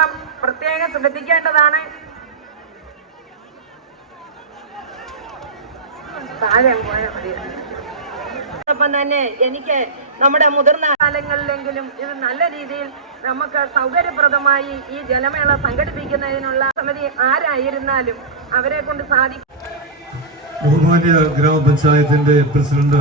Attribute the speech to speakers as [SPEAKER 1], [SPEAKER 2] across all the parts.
[SPEAKER 1] വെള്ളം പ്രത്യേകം ശ്രദ്ധിക്കേണ്ടതാണ്. ഒപ്പം തന്നെ എനിക്ക് നമ്മുടെ മുതിർന്ന കാലങ്ങളിലെങ്കിലും ഇത് നല്ല രീതിയിൽ നമുക്ക് സൗകര്യപ്രദമായി ഈ ജലമേള സംഘടിപ്പിക്കുന്നതിനുള്ള സമിതി ആരായിരുന്നാലും അവരെ കൊണ്ട് സാധിക്കും.
[SPEAKER 2] ബഹുമാന്യ ഗ്രാമപഞ്ചായത്തിന്റെ പ്രസിഡന്റ്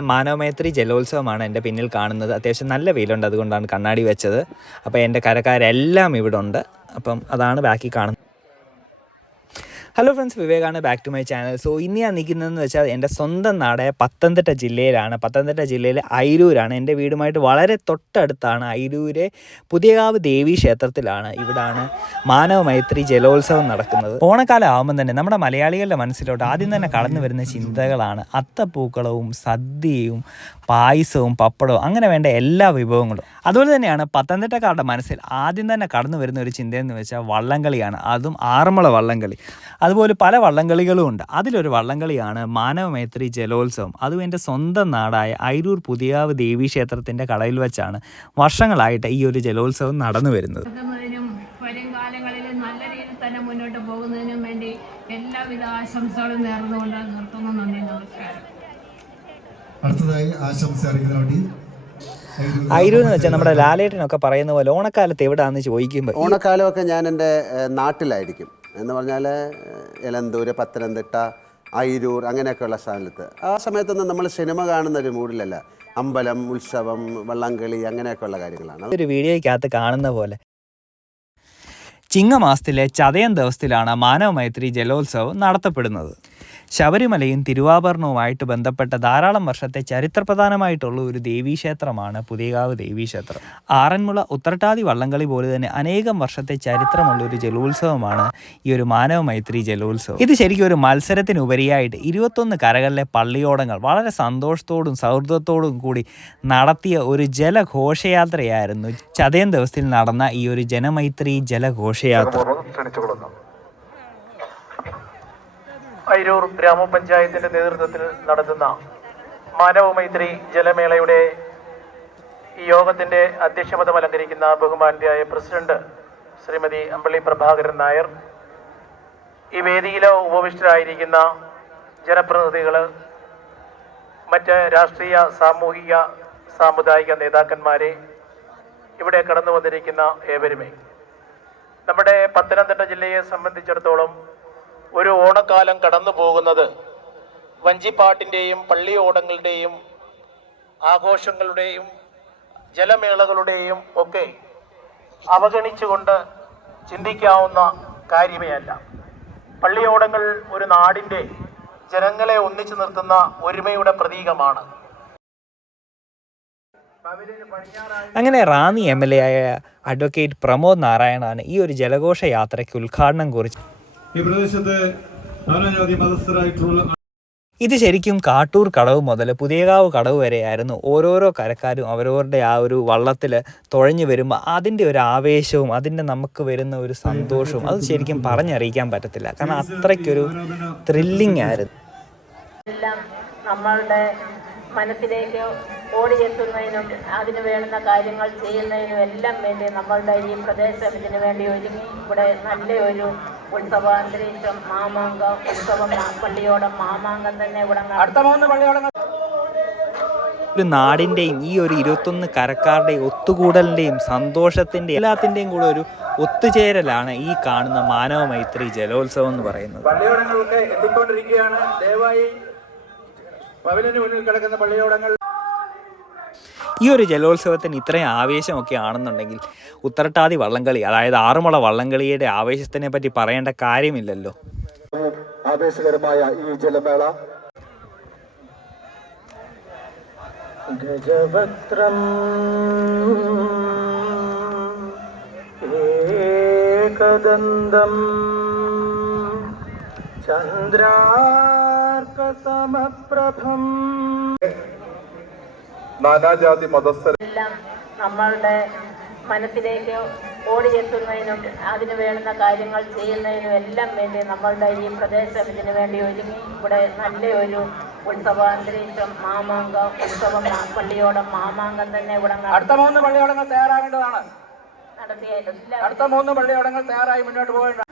[SPEAKER 3] മാനവമൈത്രി ജലോത്സവമാണ് എന്റെ പിന്നിൽ കാണുന്നത്. അത്യാവശ്യം നല്ല വെയിലുണ്ട് അതുകൊണ്ടാണ് കണ്ണാടി വെച്ചത്. അപ്പോൾ എന്റെ കരക്കാരെല്ലാം ഇവിടെ ഉണ്ട് അപ്പം അതാണ് ബാക്കി കാണുന്നത്. Hello friends വിവേകാണ് back to my channel so ഇന്ന് ഞാൻ നിൽക്കുന്നതെന്ന് വെച്ചാൽ എന്റെ സ്വന്തം നാടായ പത്തനംതിട്ട ജില്ലയിലാണ്. പത്തനംതിട്ട ജില്ലയിലെ അയിരൂരാണ്. എന്റെ വീടുമായിട്ട് വളരെ തൊട്ടടുത്താണ് അയിരൂരെ പുതിയകാവ് ദേവി ക്ഷേത്രത്തിലാണ്. ഇവിടാണ് മാനവ മൈത്രി ജലോത്സവം നടക്കുന്നത്. ഓണക്കാലം ആകുമ്പോൾ തന്നെ നമ്മുടെ മലയാളികളുടെ മനസ്സിലോട്ട് ആദ്യം തന്നെ കടന്നു വരുന്ന ചിന്തകളാണ്. അത്തപ്പൂക്കളവും സദ്യയും പായസവും പപ്പടവും അങ്ങനെ വേണ്ട എല്ലാ വിഭവങ്ങളും. അതുപോലെ തന്നെയാണ് പത്തനംതിട്ടക്കാരുടെ മനസ്സിൽ ആദ്യം തന്നെ കടന്നു വരുന്ന ഒരു ചിന്തയെന്ന് വെച്ചാൽ വള്ളംകളിയാണ്. അതും ആറന്മുള വള്ളംകളി. അതുപോലെ പല വള്ളംകളികളും ഉണ്ട്. അതിലൊരു വള്ളംകളിയാണ് മാനവമൈത്രി ജലോത്സവം. അതും എന്റെ സ്വന്തം നാടായ അയിരൂർ പുതിയാവ് ദേവീ ക്ഷേത്രത്തിന്റെ കടയിൽ വെച്ചാണ് വർഷങ്ങളായിട്ട് ഈ ഒരു ജലോത്സവം നടന്നു വരുന്നത്.
[SPEAKER 4] വരും കാലങ്ങളിൽ നല്ല രീതിയിൽ തന്നെ മുന്നോട്ട് പോകുന്നതിനും വേണ്ടി എല്ലാവിധ ആശംസകളും നേർന്നുകൊണ്ട് നിർത്തുന്നു. നന്ദി നമസ്കാരം.
[SPEAKER 5] അടുത്തതായി ആശംസ അറിയിക്കുന്നതിന് വേണ്ടി.
[SPEAKER 3] അയിരൂർ എന്ന് വെച്ചാൽ നമ്മുടെ ലാലേട്ടനൊക്കെ പറയുന്ന പോലെ ഓണക്കാലത്ത് എവിടെയാണെന്ന് ചോദിക്കുമ്പോൾ
[SPEAKER 6] ഓണക്കാലമൊക്കെ ഞാൻ എന്റെ നാട്ടിലായിരിക്കും. എന്ന് പറഞ്ഞാൽ എലന്തൂർ പത്തനംതിട്ട അയിരൂർ അങ്ങനെയൊക്കെയുള്ള സ്ഥലത്ത് ആ സമയത്തൊന്നും നമ്മൾ സിനിമ കാണുന്ന ഒരു മൂഡിലല്ല. അമ്പലം ഉത്സവം വള്ളംകളി അങ്ങനെയൊക്കെയുള്ള കാര്യങ്ങളാണ്.
[SPEAKER 3] ഒരു വീഡിയോയ്ക്കകത്ത് കാണുന്ന പോലെ. ചിങ്ങമാസത്തിലെ ചതയം ദിവസത്തിലാണ് മാനവമൈത്രി ജലോത്സവം നടത്തപ്പെടുന്നത്. ശബരിമലയും തിരുവാഭരണവുമായിട്ട് ബന്ധപ്പെട്ട ധാരാളം വർഷത്തെ ചരിത്രപ്രധാനമായിട്ടുള്ള ഒരു ദേവീക്ഷേത്രമാണ് പുതിയകാവ് ദേവീക്ഷേത്രം ആറന്മുള ഉത്രട്ടാതി വള്ളംകളി പോലെ തന്നെ അനേകം വർഷത്തെ ചരിത്രമുള്ള ഒരു ജലോത്സവമാണ് ഈ ഒരു മാനവ മൈത്രി ജലോത്സവം. ഇത് ശരിക്കും ഒരു മത്സരത്തിനുപരിയായിട്ട് ഇരുപത്തൊന്ന് കരകളിലെ പള്ളിയോടങ്ങൾ വളരെ സന്തോഷത്തോടും സൗഹൃദത്തോടും കൂടി നടത്തിയ ഒരു ജലഘോഷയാത്രയായിരുന്നു ചതയം ദിവസത്തിൽ നടന്ന ഈ ഒരു ജനമൈത്രി ജലഘോഷയാത്ര.
[SPEAKER 7] അയിരൂർ ഗ്രാമപഞ്ചായത്തിന്റെ നേതൃത്വത്തിൽ നടത്തുന്ന മാനവമൈത്രി ജലമേളയുടെ ഈ യോഗത്തിന്റെ അധ്യക്ഷപദം അലങ്കരിക്കുന്ന ബഹുമാന്യായ പ്രസിഡന്റ് ശ്രീമതി അമ്പള്ളി പ്രഭാകരൻ നായർ ഈ വേദിയിലോ ഉപവിഷ്ടരായിരിക്കുന്ന ജനപ്രതിനിധികൾ മറ്റ് രാഷ്ട്രീയ സാമൂഹിക സാമുദായിക നേതാക്കന്മാരെ ഇവിടെ കടന്നു വന്നിരിക്കുന്ന ഏവരുമേ. നമ്മുടെ പത്തനംതിട്ട ജില്ലയെ സംബന്ധിച്ചിടത്തോളം ഒരു ഓണക്കാലം കടന്നു പോകുന്നത് വഞ്ചിപ്പാട്ടിന്റെയും പള്ളിയോടങ്ങളുടെയും ആഘോഷങ്ങളുടെയും ജലമേളകളുടെയും ഒക്കെ അവഗണിച്ചുകൊണ്ട് ചിന്തിക്കാവുന്ന കാര്യമേ അല്ല പള്ളിയോടങ്ങൾ ഒരു നാടിന്റെ ജനങ്ങളെ ഒന്നിച്ചു നിർത്തുന്ന ഒരുമയുടെ പ്രതീകമാണ്.
[SPEAKER 3] അങ്ങനെ റാന്നി എം എൽ എ ആയ അഡ്വക്കേറ്റ് പ്രമോദ് നാരായണാണ് ഈ ഒരു ജലഘോഷ യാത്രയ്ക്ക് ഉദ്ഘാടനം കുറിച്ച്
[SPEAKER 2] ഈ പ്രദേശത്തെ നാനാജാതി മതസ്ഥരായിട്ടുള്ള
[SPEAKER 3] ഇത് ശരിക്കും കാട്ടൂർ കടവ് മുതൽ പുതിയകാവ് കടവ് വരെയായിരുന്നു ഓരോരോ കരക്കാരും അവരവരുടെ ആ ഒരു വള്ളത്തിൽ തുഴഞ്ഞു വരുമ്പോൾ അതിന്റെ ഒരു ആവേശവും അതിന്റെ നമുക്ക് വരുന്ന ഒരു സന്തോഷവും അത് ശരിക്കും പറഞ്ഞറിയിക്കാൻ പറ്റത്തില്ല. കാരണം അത്രയ്ക്കൊരു ത്രില്ലിംഗ് ആയിരുന്നു.
[SPEAKER 8] എല്ലാം നമ്മളുടെ മനസ്സിലേക്ക് ഓടിയെത്തുന്നതിനും അതിന് വേണ്ടുന്ന കാര്യങ്ങൾ ചെയ്യുന്നതിനും എല്ലാം വേണ്ടി നമ്മളുടെ ഈ പ്രദേശം ഇതിനു വേണ്ടി ഒരുങ്ങി ഇവിടെ നല്ല ഒരു ഉത്സവാന്തരീക്ഷം മാമാങ്കം ഉത്സവം പള്ളിയോടം മാമാങ്കം തന്നെ ഇവിടെ നട-
[SPEAKER 3] ഒരു നാടിന്റെയും ഈ ഒരു ഇരുപത്തൊന്ന് കരക്കാരുടെയും ഒത്തുകൂടലിന്റെയും സന്തോഷത്തിന്റെയും എല്ലാത്തിന്റെയും കൂടെ ഒരു ഒത്തുചേരലാണ് ഈ കാണുന്ന മാനവ മൈത്രി ജലോത്സവം എന്ന് പറയുന്നത്.
[SPEAKER 7] പള്ളിയോടങ്ങളൊക്കെ എത്തിക്കൊണ്ടിരിക്കുകയാണ്. ദയവായി പവലിന് മുന്നിൽ കിടക്കുന്ന പള്ളിയോടങ്ങൾ.
[SPEAKER 3] ഈ ഒരു ജലോത്സവത്തിന് ഇത്രയും ആവേശമൊക്കെ ആണെന്നുണ്ടെങ്കിൽ ഉത്തരട്ടാതി വള്ളംകളി അതായത് ആറുമുള വള്ളംകളിയുടെ ആവേശത്തിനെ പറ്റി പറയേണ്ട കാര്യമില്ലല്ലോ.
[SPEAKER 5] ആവേശകരമായ ഈ ജലമേള.
[SPEAKER 7] ഗജവക്രം ഏകദന്തം ചന്ദ്രാർക്കസമപ്രഭം
[SPEAKER 5] നാനാജാതി മതസ്ഥര
[SPEAKER 8] എല്ലാം നമ്മളുടെ മനസ്സിലേക്ക് ഓടിയെത്തുന്നതിനും അതിന് വേണ്ടുന്ന കാര്യങ്ങൾ ചെയ്യുന്നതിനും എല്ലാം വേണ്ടി നമ്മളുടെ ഈ പ്രദേശം ഇതിനു വേണ്ടി ഒരുങ്ങി. ഇവിടെ നല്ലൊരു ഉത്സവാന്തരീക്ഷം മാമാങ്കം ഉത്സവം പള്ളിയോടം മാമാങ്കം തന്നെ ഇവിടെ
[SPEAKER 7] അടുത്ത മൂന്ന് പള്ളിയോടങ്ങൾ തയ്യാറാകേണ്ടതാണ്.
[SPEAKER 8] നടത്തിയ
[SPEAKER 7] അടുത്ത മൂന്ന് പള്ളിയോടങ്ങൾ തയ്യാറായി മുന്നോട്ട് പോകേണ്ട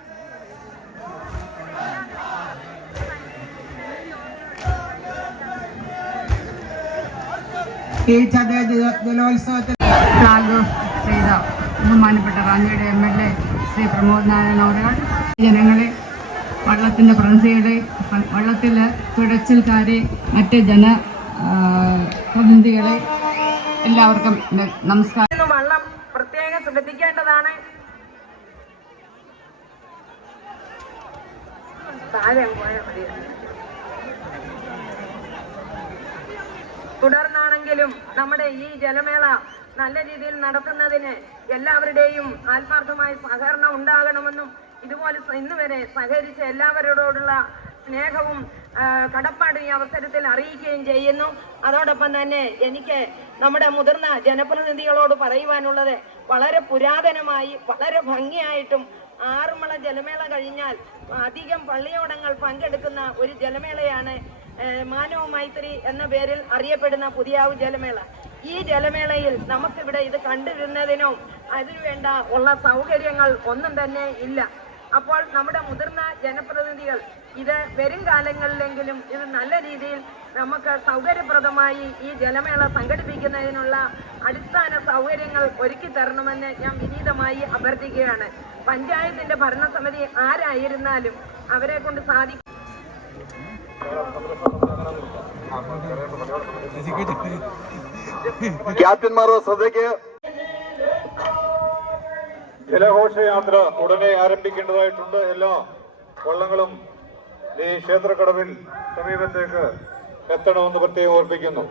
[SPEAKER 4] ഈ ചതയ ജലോത്സവത്തിൽ ചെയ്ത ബഹുമാനപ്പെട്ട റാന്നിയുടെ M L A Shri Pramod Narayana അവരുകൾ ജനങ്ങളെ വള്ളത്തിന്റെ പ്രതിനിധികളെ വള്ളത്തിലെ തുഴച്ചിൽക്കാരെ മറ്റ് ജന പ്രതിനിധികളെ എല്ലാവർക്കും നമസ്കാരം.
[SPEAKER 1] വള്ളം പ്രത്യേകം ശ്രദ്ധിക്കേണ്ടതാണ്. താഴെ തുടർന്നാണെങ്കിലും നമ്മുടെ ഈ ജലമേള നല്ല രീതിയിൽ നടത്തുന്നതിന് എല്ലാവരുടെയും ആത്മാർത്ഥമായ സഹകരണം ഉണ്ടാകണമെന്നും ഇതുപോലെ ഇന്നുവരെ ഇന്ന് വരെ സഹകരിച്ച എല്ലാവരോടുള്ള സ്നേഹവും കടപ്പാട് ഈ അവസരത്തിൽ അറിയിക്കുകയും ചെയ്യുന്നു. അതോടൊപ്പം തന്നെ എനിക്ക് നമ്മുടെ മുതിർന്ന ജനപ്രതിനിധികളോട് പറയുവാനുള്ളത് വളരെ പുരാതനമായി വളരെ ഭംഗിയായിട്ടും ആറുമള ജലമേള കഴിഞ്ഞാൽ അധികം പള്ളിയോടങ്ങൾ പങ്കെടുക്കുന്ന ഒരു ജലമേളയാണ് മാനവ മൈത്രി എന്ന പേരിൽ അറിയപ്പെടുന്ന പുതിയാവ് ജലമേള. ഈ ജലമേളയിൽ നമുക്കിവിടെ ഇത് കണ്ടിരുന്നതിനോ അതിനുവേണ്ട ഉള്ള സൗകര്യങ്ങൾ ഒന്നും തന്നെ ഇല്ല. അപ്പോൾ നമ്മുടെ മുതിർന്ന ജനപ്രതിനിധികൾ ഇത് വരും കാലങ്ങളിലെങ്കിലും ഇത് നല്ല രീതിയിൽ നമുക്ക് സൗകര്യപ്രദമായി ഈ ജലമേള സംഘടിപ്പിക്കുന്നതിനുള്ള അടിസ്ഥാന സൗകര്യങ്ങൾ ഒരുക്കി തരണമെന്ന് ഞാൻ വിനീതമായി അഭ്യർത്ഥിക്കുകയാണ്. പഞ്ചായത്തിന്റെ ഭരണസമിതി ആരായിരുന്നാലും അവരെ കൊണ്ട് സാധിക്കും.
[SPEAKER 5] ക്യാപ്റ്റന്മാരുടെ ശ്രദ്ധയ്ക്ക്
[SPEAKER 2] ജലഘോഷയാത്ര ഉടനെ ആരംഭിക്കേണ്ടതായിട്ടുണ്ട്. എല്ലാ വള്ളങ്ങളും ഈ ക്ഷേത്രക്കടവിൽ സമീപത്തേക്ക് എത്തണമെന്ന് പ്രത്യേകം ഓർപ്പിക്കുന്നു.